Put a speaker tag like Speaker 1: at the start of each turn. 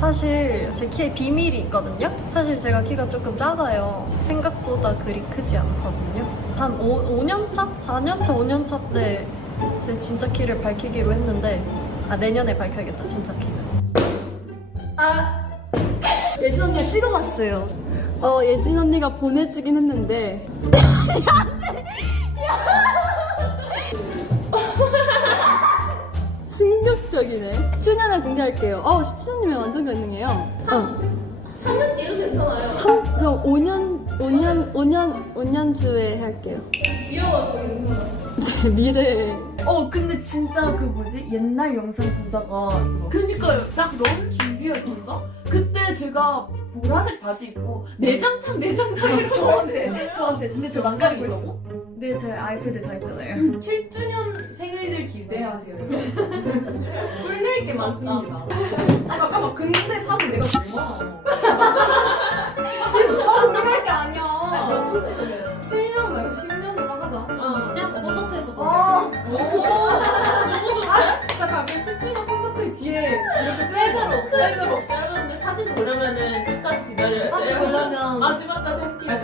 Speaker 1: 사실 제 키에 비밀이 있거든요. 사실 제가 키가 조금 작아요. 생각보다 그리 크지 않거든요. 한 5년차? 4년차, 5년차 때 제 진짜 키를 밝히기로 했는데 내년에 밝혀야겠다, 진짜 키는.
Speaker 2: 예진 언니가 찍어봤어요. 예진 언니가 보내주긴 했는데. 충격적이네. 10주년을 공개할게요. 10주년이면 완전 가능해요.
Speaker 3: 3년 뒤에도 괜찮아요.
Speaker 2: 그럼 5년 주에 할게요.
Speaker 3: 귀여워서 이런 거.
Speaker 2: 미래. 근데 진짜 그 뭐지? 옛날 영상 보다가 이거.
Speaker 3: 그니까요. 딱 너무 준비했던가? 그때 제가 보라색 바지 입고 내장탕
Speaker 2: 저한테. 근데 저 남자 입고 있어. 네, 제 아이패드 다 있잖아요.
Speaker 4: 7주년 생일들 기대하세요. 꿀릴 게 많습니다. 잠깐만, 근데 사실 내가 젊어. 지금 할게 아니야. 나 솔직히 7년 말고 10년으로 하자.
Speaker 3: 10년 콘서트에서
Speaker 4: 잠깐, 그 10주년 콘서트 뒤에 이렇게
Speaker 3: 백으로. 여러분들 사진 보려면은 끝까지 기다려야 돼요.
Speaker 1: 사실 보려면
Speaker 3: 마지막까지 함께.